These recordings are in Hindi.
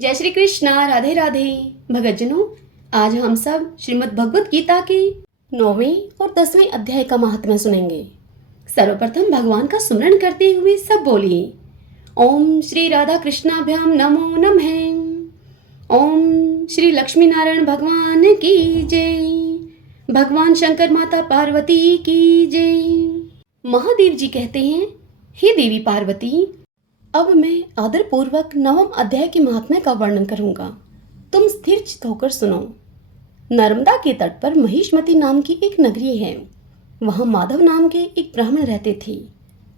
जय श्री कृष्णा। राधे राधे। भगतजनों, आज हम सब श्रीमद् भगवत गीता के 9वें और 10वें अध्याय का महात्म्य सुनेंगे। सर्वप्रथम भगवान का स्मरण करते हुए सब बोलिए, ओम श्री राधा कृष्णाभ्याम नमो नमः। ओम श्री लक्ष्मी नारायण भगवान की जय। भगवान शंकर माता पार्वती की जय। महादेव जी कहते हैं, हे देवी पार्वती, अब मैं आदर पूर्वक 9वें अध्याय के महात्म्य का वर्णन करूंगा। तुम स्थिर चित्त होकर सुनो। नर्मदा के तट पर महिष्मती नाम की एक नगरी है। वहां माधव नाम के एक ब्राह्मण रहते थे,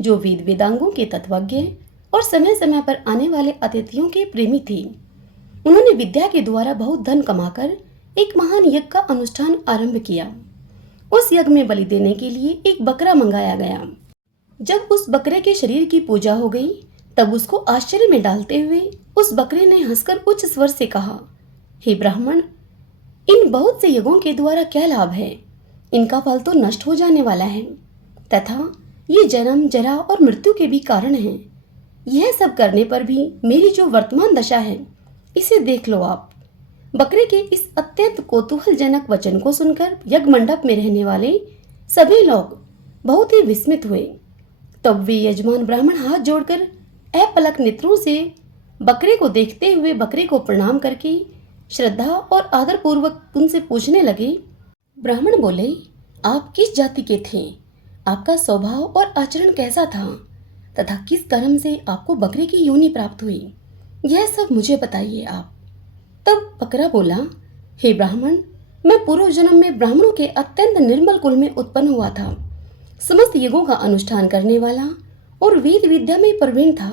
जो वेद वेदांगों के तत्वज्ञ और समय समय पर आने वाले अतिथियों के प्रेमी थे। उन्होंने विद्या के द्वारा बहुत धन कमाकर एक महान यज्ञ का अनुष्ठान आरंभ किया। उस यज्ञ में बलि देने के लिए एक बकरा मंगाया गया। जब उस बकरे के शरीर की पूजा हो गई, तब उसको आश्चर्य में डालते हुए उस बकरे ने हंसकर उच्च स्वर से कहा, हे ब्राह्मण, इन बहुत से यज्ञों के द्वारा क्या लाभ है? इनका फल तो नष्ट हो जाने वाला है तथा ये जन्म, जरा और मृत्यु के भी कारण हैं। यह सब करने पर भी मेरी जो वर्तमान दशा है, इसे देख लो आप। बकरे के इस अत्यंत कौतूहलजनक वचन को सुनकर यज्ञ मंडप में रहने वाले सभी लोग बहुत ही विस्मित हुए। तब वे यजमान ब्राह्मण हाथ जोड़कर अपलक नेत्रों से बकरे को देखते हुए बकरे को प्रणाम करके श्रद्धा और आदर पूर्वक उनसे पूछने लगे। ब्राह्मण बोले, आप किस जाति के थे? आपका स्वभाव और आचरण कैसा था तथा किस कर्म से आपको बकरे की योनि प्राप्त हुई? यह सब मुझे बताइए आप। तब बकरा बोला, हे ब्राह्मण, मैं पूर्व जन्म में ब्राह्मणों के अत्यंत निर्मल कुल में उत्पन्न हुआ था। समस्त यज्ञों का अनुष्ठान करने वाला और वेद विद्या में प्रवीण था।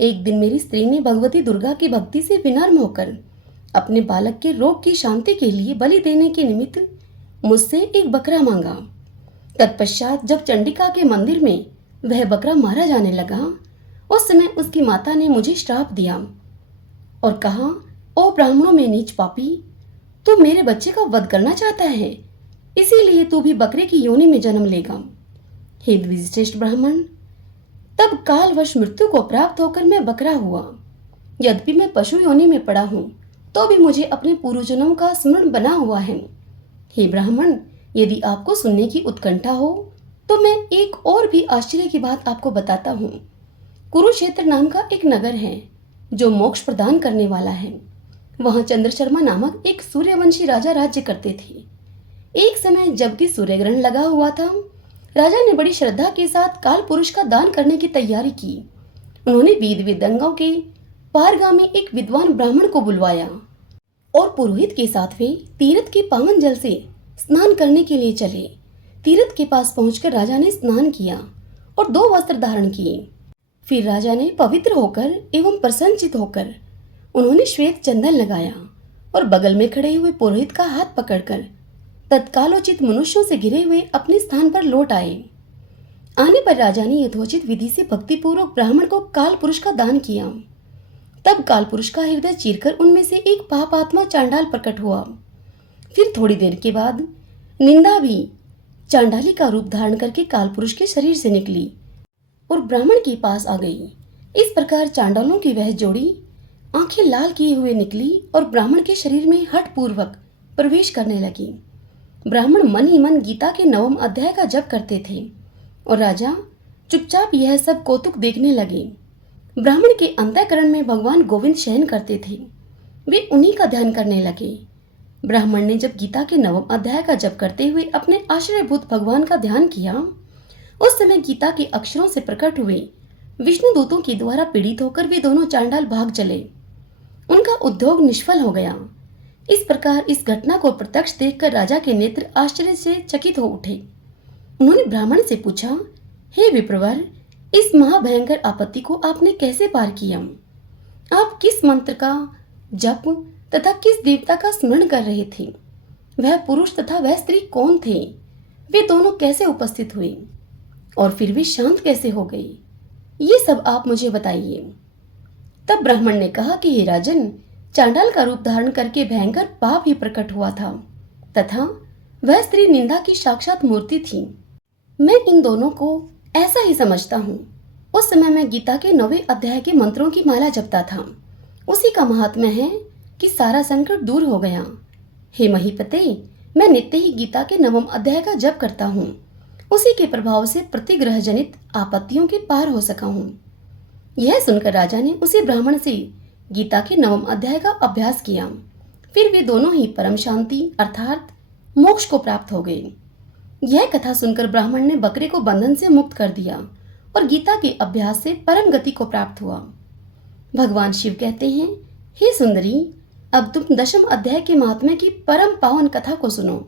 एक दिन मेरी स्त्री ने भगवती दुर्गा की भक्ति से विनम्र होकर अपने बालक के रोग की शांति के लिए बलि देने के निमित्त मुझसे एक बकरा मांगा। तत्पश्चात जब चंडिका के मंदिर में वह बकरा मारा जाने लगा, उस समय उसकी माता ने मुझे श्राप दिया और कहा, ओ ब्राह्मणों में नीच पापी, तू मेरे बच्चे का वध करना चाहता है, इसीलिए तू भी बकरे की योनि में जन्म लेगा। हे द्विजश्रेष्ठ ब्राह्मण, तब कालवश मृत्यु को प्राप्त होकर मैं बकरा हुआ। यद्यपि मैं पशु योनि में पड़ा हूँ, तो भी मुझे अपने पूर्वजन्मों का स्मरण बना हुआ है। हे ब्राह्मण, यदि आपको सुनने की उत्कंठा हो तो मैं एक और भी आश्चर्य की बात आपको बताता हूँ। कुरुक्षेत्र नाम का एक नगर है, जो मोक्ष प्रदान करने वाला है। वहां चंद्रशर्मा नामक एक सूर्यवंशी राजा राज्य करते थे। एक समय जबकि सूर्य ग्रहण लगा हुआ था, राजा ने बड़ी श्रद्धा के साथ काल पुरुष का दान करने की तैयारी की। उन्होंने वेद वेदांगों के पारगामी एक विद्वान ब्राह्मण को बुलवाया और पुरोहित के साथ वे तीर्थ के पावन जल से स्नान करने के लिए चले। तीर्थ के पास पहुंचकर राजा ने स्नान किया और 2 वस्त्र धारण किए। फिर राजा ने पवित्र होकर एवं प्रसन्नचित होकर उन्होंने श्वेत चंदन लगाया और बगल में खड़े हुए पुरोहित का हाथ पकड़कर तत्कालोचित मनुष्यों से घिरे हुए अपने स्थान पर लौट आए। आने पर राजा ने यथोचित विधि से भक्तिपूर्वक ब्राह्मण को काल पुरुष का दान किया। तब काल पुरुष का हृदय चीरकर उनमें से एक पापात्मा चांडाल प्रकट हुआ। फिर थोड़ी देर के बाद निंदा भी चांडाली का रूप धारण करके काल पुरुष के शरीर से निकली और ब्राह्मण के पास आ गई। इस प्रकार चांडालों की वह जोड़ी आंखें लाल किए हुए निकली और ब्राह्मण के शरीर में हठ पूर्वक प्रवेश करने लगी। ब्राह्मण मन ही मन गीता के 9वें अध्याय का जप करते थे और राजा चुपचाप यह सब कौतुक देखने लगे। ब्राह्मण के अंतःकरण में भगवान गोविंद शयन करते थे, वे उन्हीं का ध्यान करने लगे। ब्राह्मण ने जब गीता के 9वें अध्याय का जप करते हुए अपने आश्रयभूत भगवान का ध्यान किया, उस समय गीता के अक्षरों से प्रकट हुए विष्णु दूतों के द्वारा पीड़ित होकर वे दोनों चांडाल भाग चले। उनका उद्योग निष्फल हो गया। इस प्रकार इस घटना को प्रत्यक्ष देखकर राजा के नेत्र आश्चर्य से चकित हो उठे। उन्होंने ब्राह्मण से पूछा, हे विप्रवर, इस महाभयंकर आपत्ति को आपने कैसे पार किया? आप किस मंत्र का जप तथा किस देवता का स्मरण कर रहे थे? वह पुरुष तथा वह स्त्री कौन थे? वे दोनों कैसे उपस्थित हुए और फिर वे शांत कैसे हो गए? ये सब आप मुझे बताइए। तब ब्राह्मण ने कहा कि हे राजन, चांडाल का रूप धारण करके भयंकर पाप ही प्रकट हुआ था तथा वह स्त्री निंदा की साक्षात मूर्ति थी। मैं इन दोनों को ऐसा ही समझता हूँ। उस समय मैं गीता के 9वें अध्याय के मंत्रों की माला जपता था उसी का महात्म्य है कि सारा संकट दूर हो गया। हे महीपते, मैं नित्य ही गीता के 9वें अध्याय का जप करता हूँ। उसी के प्रभाव से प्रतिग्रह जनित आपत्तियों के पार हो सका हूँ। यह सुनकर राजा ने उसी ब्राह्मण से गीता के 9वें अध्याय का अभ्यास किया। फिर वे दोनों ही परम शांति अर्थात मोक्ष को प्राप्त हो गए। यह कथा सुनकर ब्राह्मण ने बकरे को बंधन से मुक्त कर दिया और गीता के अभ्यास से परम गति को प्राप्त हुआ। भगवान शिव कहते हैं, हे सुंदरी, अब तुम 10वें अध्याय के महात्म्य की परम पावन कथा को सुनो,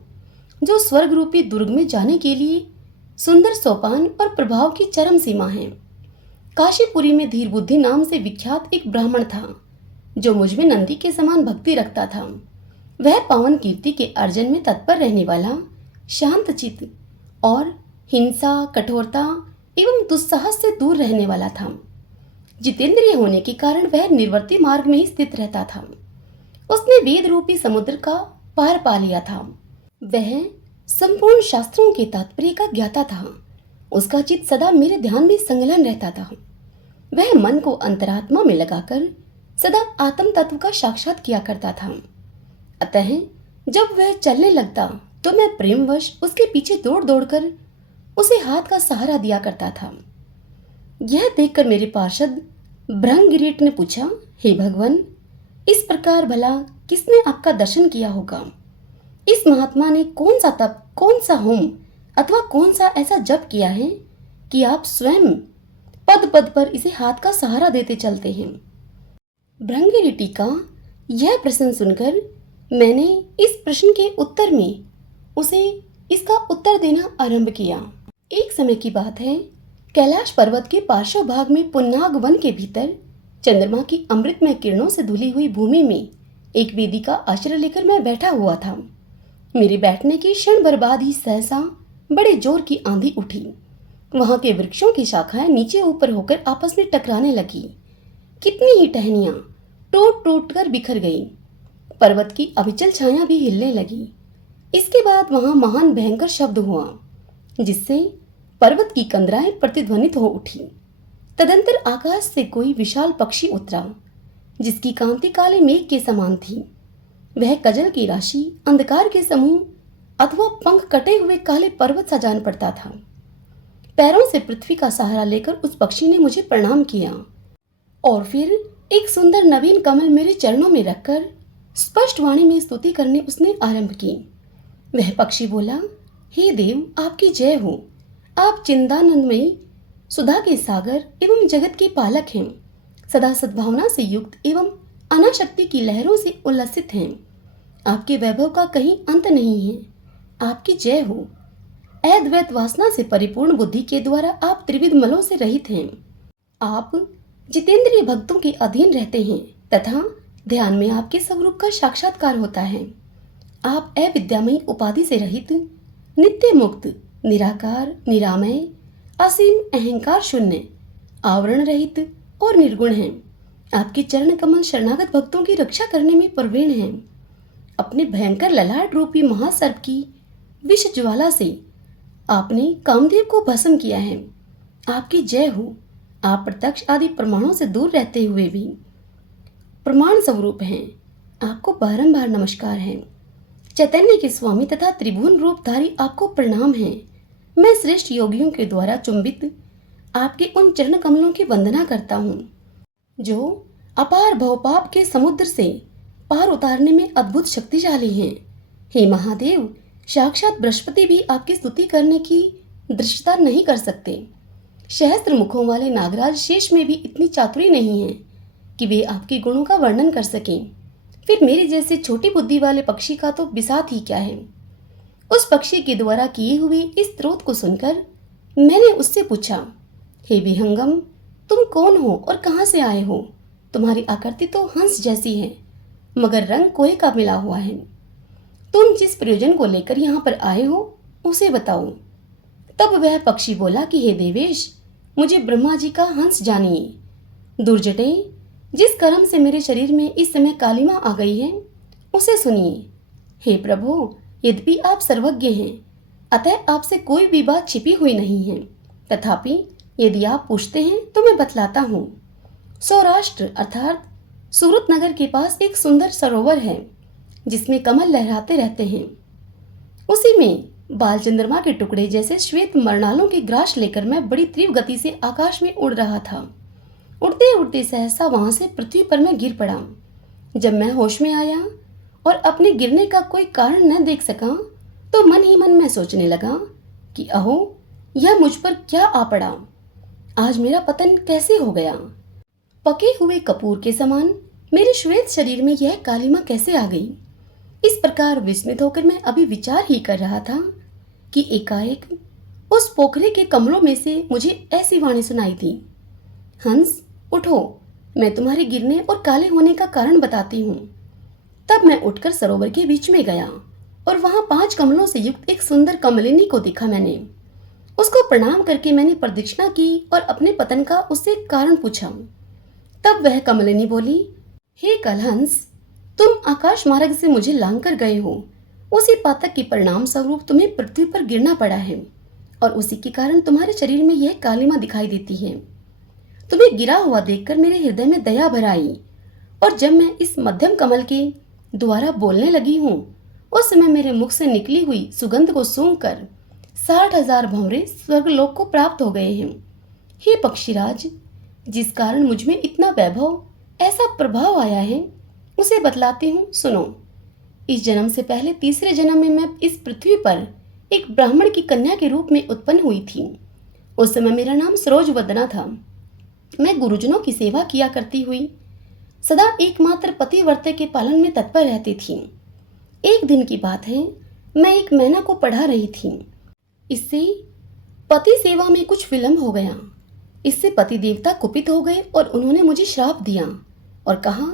जो स्वर्ग रूपी दुर्ग में जाने के लिए सुंदर सोपान और प्रभाव की चरम सीमा है। काशीपुरी में धीर बुद्धि नाम से विख्यात एक ब्राह्मण था, जो मुझ में नंदी के समान भक्ति रखता था। वह पावन कीर्ति के अर्जन में तत्पर रहने वाला, शांत चित्त और हिंसा, कठोरता एवं दुस्साहस से दूर रहने वाला था। जितेंद्रिय होने के कारण वह निर्वर्ती मार्ग में ही स्थित रहता था। उसने वेद रूपी समुद्र का पार पा लिया था। वह संपूर्ण शास्त्रों के तात्पर्य का ज्ञाता था। उसका चित्त सदा मेरे ध्यान में संलग्न रहता था। वह मन को अंतरात्मा में लगाकर सदा आत्म तत्व का साक्षात किया करता था। अतः जब वह चलने लगता तो मैं प्रेमवश उसके पीछे दौड़ दौड़कर उसे हाथ का सहारा दिया करता था। यह देखकर मेरे पार्षद भृंगिरीट ने पूछा, हे भगवान, इस प्रकार भला किसने आपका दर्शन किया होगा? इस महात्मा ने कौन सा तप, कौन सा होम अथवा कौन सा ऐसा जप किया है कि आप स्वयं पद पद पर इसे हाथ का सहारा देते चलते हैं? भृंगिरीटी का यह प्रश्न सुनकर मैंने इस प्रश्न के उत्तर में उसे इसका उत्तर देना आरंभ किया। एक समय की बात है, कैलाश पर्वत के पार्श्व भाग में पुन्नाग वन के भीतर चंद्रमा की अमृतमय किरणों से धुली हुई भूमि में एक वेदी का आश्रय लेकर मैं बैठा हुआ था। मेरे बैठने के क्षण भर बाद ही सहसा बड़े जोर की आंधी उठी। वहां के वृक्षों की शाखाएं नीचे ऊपर होकर आपस में टकराने लगी। कितनी ही टहनियां टूट टूट कर बिखर गई। पर्वत की अविचल छाया भी हिलने लगी। इसके बाद वहां महान भयंकर शब्द हुआ, जिससे पर्वत की कंदराएं प्रतिध्वनित हो उठी। तदंतर आकाश से कोई विशाल पक्षी उतरा, जिसकी कांति काले मेघ के समान थी। वह कजल की राशि, अंधकार के समूह अथवा पंख कटे हुए काले पर्वत सा जान पड़ता था। पैरों से पृथ्वी का सहारा लेकर उस पक्षी ने मुझे प्रणाम किया और फिर एक सुंदर नवीन कमल मेरे चरणों में रखकर स्पष्ट वाणी में स्तुति करने उसने आरंभ की। वह पक्षी बोला, हे देव, आपकी जय हो। आप चिंतानंदमयी, सुधा के सागर एवं जगत के पालक हैं। सदा सद्भावना से युक्त एवं अनाशक्ति की लहरों से उल्लसित हैं। आपके वैभव का कहीं अंत नहीं है। आपकी जय हो। अद्वैत वासना से परिपूर्ण बुद्धि के द्वारा आप त्रिविध मलों से रहित हैं। आप जितेंद्रिय भक्तों के अधीन रहते हैं तथा ध्यान में आपके स्वरूप का साक्षात्कार होता है। आप अविद्यामयी उपाधि से रहित, नित्य मुक्त, निराकार, निरामय, असीम अहंकार शून्य, आवरण रहित और निर्गुण हैं। आपके चरण कमल शरणागत भक्तों की रक्षा करने में प्रवीण हैं। अपने भयंकर ललाट रूपी महासर्प की विष ज्वाला से आपने कामदेव को भस्म किया है। आपकी जय हो। आप प्रत्यक्ष आदि प्रमाणों से दूर रहते हुए भी प्रमाण स्वरूप हैं। आपको बारंबार नमस्कार है। चैतन्य के स्वामी तथा त्रिभुवन रूपधारी आपको प्रणाम है। मैं श्रेष्ठ योगियों के द्वारा चुंबित आपके उन चरण कमलों की वंदना करता हूँ, जो अपार भवपाप के समुद्र से पार उतारने में अद्भुत शक्तिशाली हैं। हे महादेव, साक्षात बृहस्पति भी आपकी स्तुति करने की दृष्टता नहीं कर सकते। सहस्त्र मुखों वाले नागराज शेष में भी इतनी चातुरी नहीं है कि वे आपके गुणों का वर्णन कर सकें। फिर मेरे जैसे छोटी बुद्धि वाले पक्षी का तो बिसात ही क्या है। उस पक्षी के द्वारा किए हुए इस स्तोत्र को सुनकर मैंने उससे पूछा, हे विहंगम, तुम कौन हो और कहाँ से आए हो? तुम्हारी आकृति तो हंस जैसी है, मगर रंग कोए का मिला हुआ है। तुम जिस प्रयोजन को लेकर यहाँ पर आए हो उसे बताओ। तब वह पक्षी बोला कि हे देवेश, मुझे ब्रह्मा जी का हंस जानिए। दुर्जटे, जिस कर्म से मेरे शरीर में इस समय कालिमा आ गई है उसे सुनिए। हे प्रभु, यद्यपि आप सर्वज्ञ हैं, अतः आपसे कोई भी बात छिपी हुई नहीं है। तथापि यदि आप पूछते हैं तो मैं बतलाता हूँ। सौराष्ट्र अर्थात सूरत नगर के पास एक सुंदर सरोवर है जिसमें कमल लहराते रहते हैं। उसी में बाल चंद्रमा के टुकड़े जैसे श्वेत मरनालों की ग्रास लेकर मैं बड़ी तीव्र गति से आकाश में उड़ रहा था। उड़ते उड़ते सहसा वहां से पृथ्वी पर मैं गिर पड़ा। जब मैं होश में आया और अपने गिरने का कोई कारण न देख सका तो मन ही मन में सोचने लगा कि अहो, यह मुझ पर क्या आ पड़ा। आज मेरा पतन कैसे हो गया। पके हुए कपूर के समान मेरे श्वेत शरीर में यह कालिमा कैसे आ गई। इस प्रकार विस्मित होकर मैं अभी विचार ही कर रहा था कि एकाएक उस पोखरे के कमलों में से मुझे ऐसी वाणी सुनाई दी, हंस उठो, मैं तुम्हारे गिरने और काले होने का कारण बताती हूँ। तब मैं उठकर सरोवर के बीच में गया और वहां 5 कमलों से युक्त एक सुंदर कमलिनी को देखा। मैंने उसको प्रणाम करके मैंने प्रदक्षिणा की और अपने पतन का उससे कारण पूछा। तब वह कमलिनी बोली, हे कलहंस, तुम आकाश मार्ग से मुझे लांग कर गए हो। उसी पातक के परिणाम स्वरूप तुम्हें पृथ्वी पर गिरना पड़ा है और उसी के कारण तुम्हारे शरीर में यह कालिमा दिखाई देती है। तुम्हें गिरा हुआ देखकर मेरे हृदय में दया भर आई और जब मैं इस मध्यम कमल के द्वारा बोलने लगी हूँ उस समय मेरे मुख से निकली हुई सुगंध को सूंघकर 60,000 भंवरे स्वर्गलोक को प्राप्त हो गए हैं। हे पक्षीराज, जिस कारण मुझ में इतना वैभव, ऐसा प्रभाव आया है उसे बतलाती हूँ, सुनो। इस जन्म से पहले तीसरे जन्म में मैं इस पृथ्वी पर एक ब्राह्मण की कन्या के रूप में उत्पन्न हुई थी। उस समय मेरा नाम सरोजवदना था। मैं गुरुजनों की सेवा किया करती हुई सदा एकमात्र पतिव्रते के पालन में तत्पर रहती थी। एक दिन की बात है, मैं एक मैना को पढ़ा रही थी। इससे पति सेवा में कुछ विलंब हो गया। इससे पति देवता कुपित हो गए और उन्होंने मुझे श्राप दिया और कहा,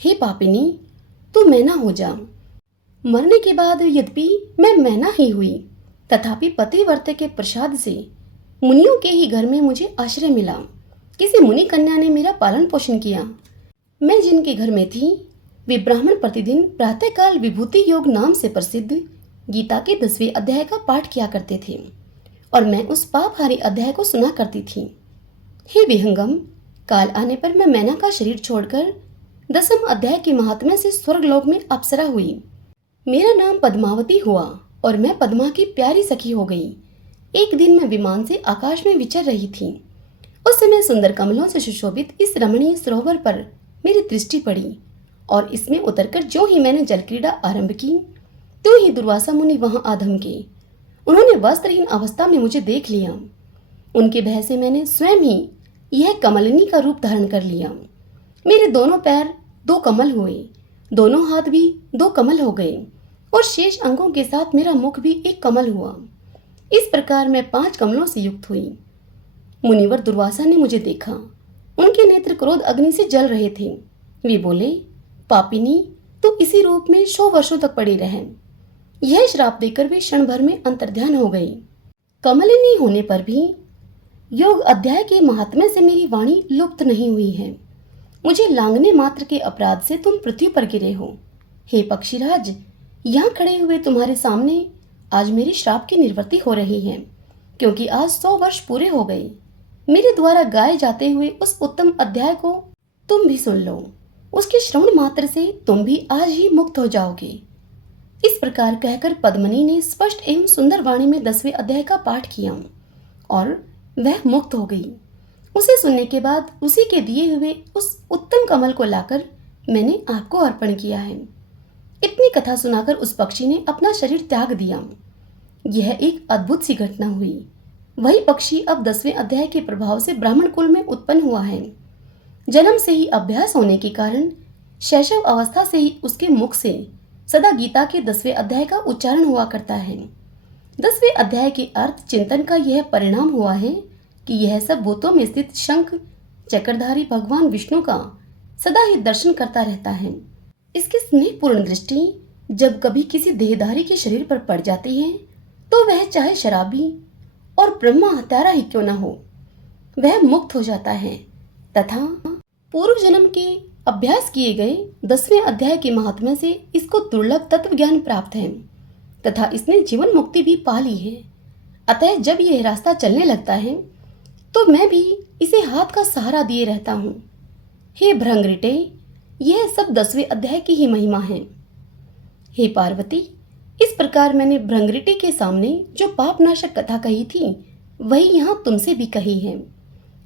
हे पापिनी, तू मैना हो जा। मरने के बाद यद्यपि मैं मैना ही हुई, तथापि पतिव्रते के प्रसाद से मुनियों के ही घर में मुझे आश्रय मिला। किसी मुनि कन्या ने मेरा पालन पोषण किया। मैं जिनके घर में थी वे ब्राह्मण प्रतिदिन प्रातःकाल विभूति योग नाम से प्रसिद्ध गीता के 10वें अध्याय का पाठ किया करते थे और मैं उस पापहारी अध्याय को सुना करती थी। हे विहंगम, काल आने पर मैं मैना का शरीर छोड़कर 10वें अध्याय के महात्म्य से स्वर्गलोक में अप्सरा हुई। मेरा नाम पद्मावती हुआ और मैं पद्मा की प्यारी सखी हो गई। एक दिन मैं विमान से आकाश में विचर रही थी। उस समय सुंदर कमलों से सुशोभित इस रमणीय सरोवर पर मेरी दृष्टि पड़ी और इसमें उतरकर जो ही मैंने जल क्रीड़ा आरंभ की तो ही दुर्वासा मुनि वहां आ धमके। उन्होंने वस्त्रहीन अवस्था में मुझे देख लिया। उनके भय से मैंने स्वयं ही यह कमलिनी का रूप धारण कर लिया। मेरे दोनों पैर 2 कमल हुए, दोनों हाथ भी 2 कमल हो गए और शेष अंगों के साथ मेरा मुख भी एक कमल हुआ। इस प्रकार मैं 5 कमलों से युक्त हुई। मुनिवर दुर्वासा ने मुझे देखा। उनके नेत्र क्रोध अग्नि से जल रहे थे। वे बोले, पापिनी, तो इसी रूप में 100 वर्षों तक पड़ी रहे। यह श्राप देकर वे क्षण भर में अंतर्ध्यान हो गई। कमलिनी होने पर भी योग अध्याय के महात्म्य से मेरी वाणी लुप्त नहीं हुई है। मुझे लांघने मात्र के अपराध से तुम पृथ्वी पर गिरे हो। हे पक्षीराज, यहाँ खड़े हुए तुम्हारे सामने आज मेरे श्राप की निवृत्ति हो रही है, क्योंकि आज 100 वर्ष पूरे हो गए। मेरे द्वारा गाए जाते हुए उस उत्तम अध्याय को तुम भी सुन लो। उसके श्रवण मात्र से तुम भी आज ही मुक्त हो जाओगे। इस प्रकार कहकर पद्मनी ने स्पष्ट एवं सुंदर वाणी में 10वें अध्याय का पाठ किया और वह मुक्त हो गई। उसे सुनने के बाद उसी के दिए हुए उस उत्तम कमल को लाकर मैंने आपको अर्पण किया है। इतनी कथा सुनाकर उस पक्षी ने अपना शरीर त्याग दिया। यह एक अद्भुत सी घटना हुई। वही पक्षी अब 10वें अध्याय के प्रभाव से ब्राह्मण कुल में उत्पन्न हुआ है। जन्म से ही अभ्यास होने के कारण शैशव अवस्था से ही उसके मुख से सदा गीता के 10वें अध्याय का उच्चारण हुआ करता है। 10वें अध्याय के अर्थ चिंतन का यह परिणाम हुआ है कि यह सब भूतों में स्थित शंख चक्रधारी भगवान विष्णु का सदा ही दर्शन करता रहता है। इसकी स्नेहपूर्ण दृष्टि जब कभी किसी देहधारी के शरीर पर पड़ जाती है तो वह चाहे शराबी और ब्रह्मा हत्यारा ही क्यों न हो, वह मुक्त हो जाता है तथा पूर्व जन्म के अभ्यास किए गए 10वें अध्याय के महात्म्य से इसको दुर्लभ तत्व ज्ञान प्राप्त है तथा इसने जीवन मुक्ति भी पा ली है। अतः जब यह रास्ता चलने लगता है तो मैं भी इसे हाथ का सहारा दिए रहता हूँ। हे भृंगरिटे, यह सब 10वें अध्याय की ही महिमा है। हे पार्वती, इस प्रकार मैंने भृंगरिटी के सामने जो पापनाशक कथा कही थी वही यहाँ तुमसे भी कही है।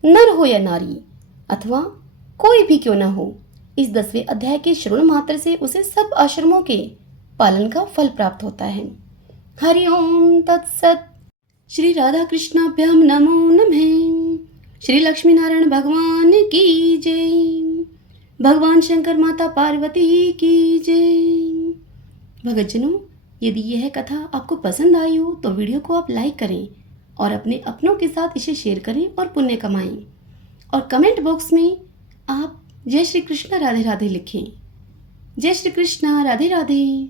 नर हो या नारी अथवा कोई भी क्यों न हो, इस 10वें अध्याय के श्रवण मात्र से उसे सब आश्रमों के पालन का फल प्राप्त होता है। हरि ओम तत्सत। श्री राधा कृष्णाभ्याम नमो नमः। श्री लक्ष्मी नारायण भगवान की जय। भगवान शंकर माता पार्वती की जय। भगतजनों, यदि यह कथा आपको पसंद आई हो तो वीडियो को आप लाइक करें और अपने अपनों के साथ इसे शेयर करें और पुण्य कमाएं। और कमेंट बॉक्स में आप जय श्री कृष्ण राधे राधे लिखें। जय श्री कृष्ण राधे राधे।